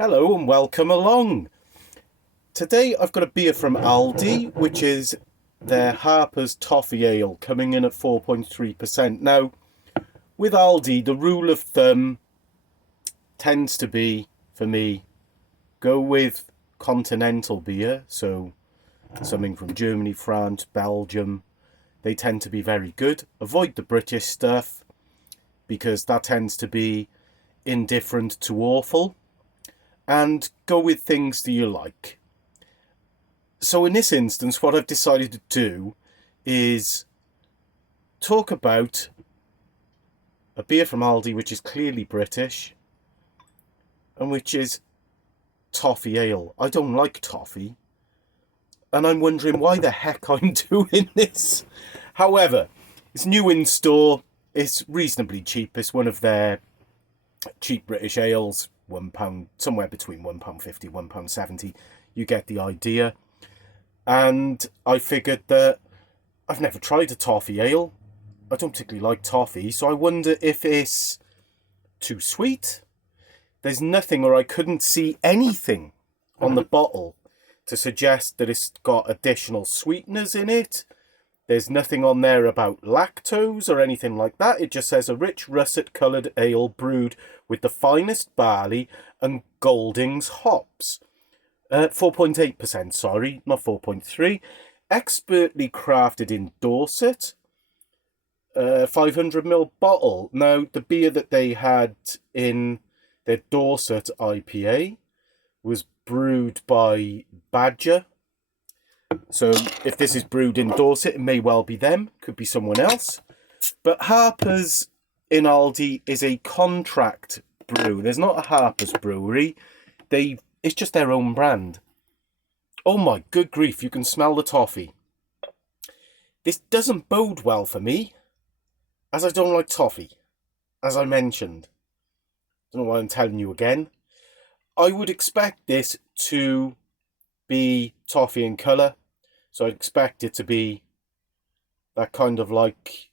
Hello and welcome along. Today I've got a beer from Aldi, which is their Harpers Toffee Ale, coming in at 4.3%. Now, with Aldi, the rule of thumb tends to be, for me, go with continental beer, so something from Germany, France, Belgium. They tend to be very good. Avoid the British stuff, because that tends to be indifferent to awful. And go with things that you like. So in this instance, what I've decided to do is talk about a beer from Aldi which is clearly British and which is Toffee Ale. I don't like toffee, and I'm wondering why the heck I'm doing this. However, it's new in store. It's reasonably cheap. It's one of their cheap British ales, £1, somewhere between £1.50, £1.70. You get the idea. And I figured that I've never tried a toffee ale. I don't particularly like toffee, so I wonder if it's too sweet. There's nothing, or I couldn't see anything on the bottle to suggest that it's got additional sweeteners in it. There's nothing on there about lactose or anything like that. It just says a rich russet-coloured ale brewed with the finest barley and Golding's hops. 4.8%, sorry, not 4.3. Expertly crafted in Dorset. 500ml bottle. Now, the beer that they had in their Dorset IPA was brewed by Badger. So if this is brewed in Dorset, it may well be them. Could be someone else. But Harpers in Aldi is a contract brew. There's not a Harpers brewery. It's just their own brand. Oh my good grief, you can smell the toffee. This doesn't bode well for me, as I don't like toffee, as I mentioned. Don't know why I'm telling you again. I would expect this to be toffee in colour, so I'd expect it to be that kind of like...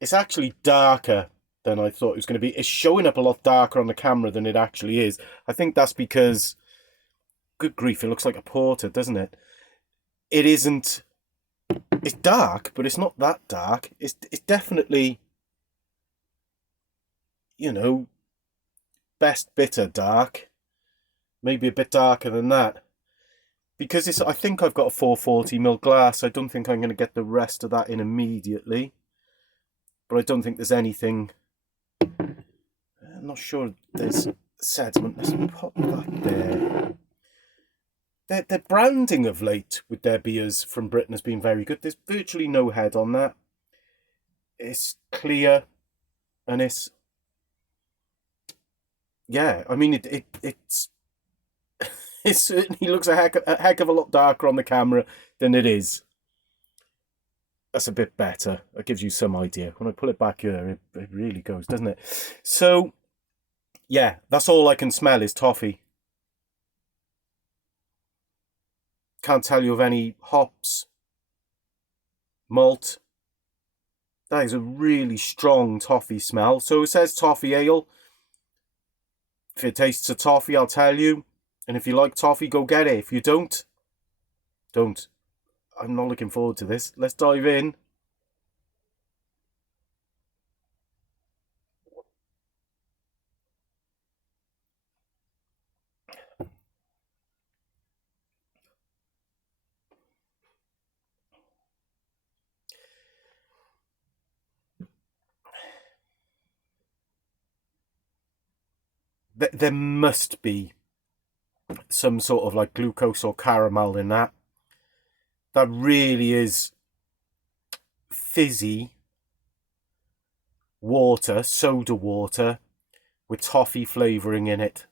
It's actually darker than I thought it was going to be. It's showing up a lot darker on the camera than it actually is. I think that's because... Good grief, it looks like a porter, doesn't it? It isn't... It's dark, but it's not that dark. It's definitely, you know, best bitter dark. Maybe a bit darker than that. Because I think I've got a 440ml glass. I don't think I'm going to get the rest of that in immediately. But I don't think there's anything... I'm not sure there's sediment. Let's pop that there. Their branding of late with their beers from Britain has been very good. There's virtually no head on that. It's clear, and it's... Yeah, I mean, it's... It certainly looks a heck of a lot darker on the camera than it is. That's a bit better. That gives you some idea. When I pull it back here, it really goes, doesn't it? So, yeah, that's all I can smell is toffee. Can't tell you of any hops, malt. That is a really strong toffee smell. So it says toffee ale. If it tastes of toffee, I'll tell you. And if you like toffee, go get it. If you don't, don't. I'm not looking forward to this. Let's dive in. There must be some sort of like glucose or caramel in that. That really is fizzy water, soda water, with toffee flavouring in it,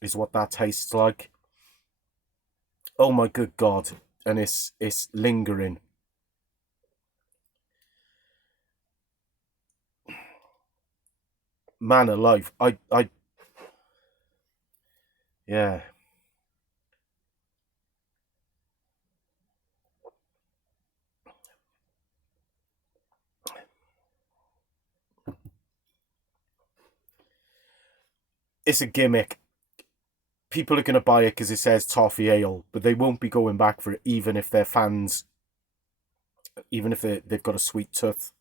is what that tastes like. Oh my good God. And it's lingering. Man alive. Yeah. It's a gimmick. people are going to buy it because it says Toffee Ale, but they won't be going back for it, even if they're fans, even if they've got a sweet tooth.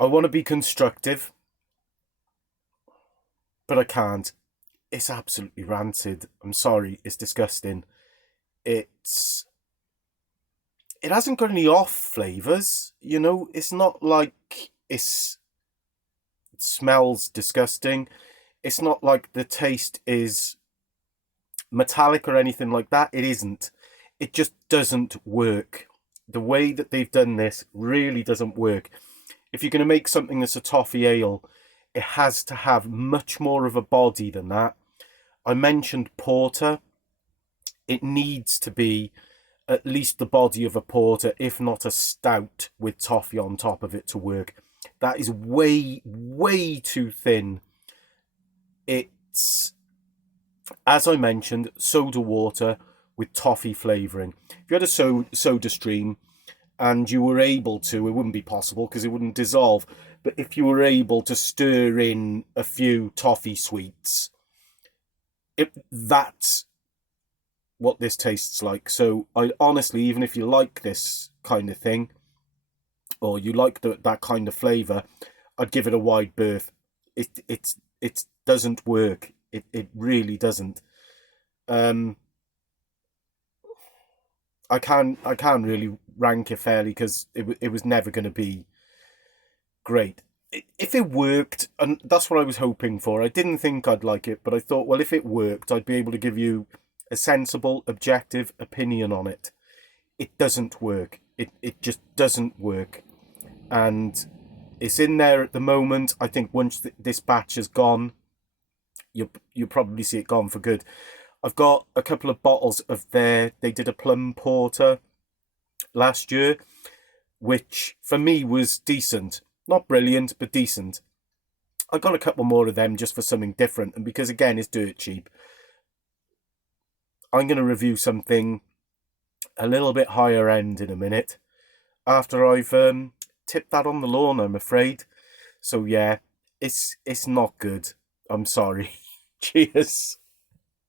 I want to be constructive, but I can't. It's absolutely rancid. I'm sorry, it's disgusting. It's it hasn't got any off flavours, you know. It's not like it smells disgusting. It's not like the taste is metallic or anything like that. It isn't. It just doesn't work. The way that they've done this really doesn't work. If you're going to make something that's a toffee ale, it has to have much more of a body than that. I mentioned porter. It needs to be at least the body of a porter, if not a stout with toffee on top of it to work. That is way, way too thin. It's, as I mentioned, soda water with toffee flavouring. If you had a soda stream and you were able to, it wouldn't be possible because it wouldn't dissolve, but if you were able to stir in a few toffee sweets, that's what this tastes like. So I honestly, even if you like this kind of thing, or you like that kind of flavour, I'd give it a wide berth. It doesn't work. It really doesn't. I can't really rank it fairly because it was never going to be great. If it worked, and that's what I was hoping for. I didn't think I'd like it, but I thought, well, if it worked, I'd be able to give you a sensible, objective opinion on it. It doesn't work. It just doesn't work. And it's in there at the moment. I think once this batch is gone, you'll probably see it gone for good. I've got a couple of bottles of they did a plum porter last year, which for me was decent. Not brilliant, but decent. I got a couple more of them just for something different, and because again it's dirt cheap. I'm going to review something a little bit higher end in a minute after I've tipped that on the lawn, I'm afraid. So yeah, it's not good. I'm sorry. Cheers.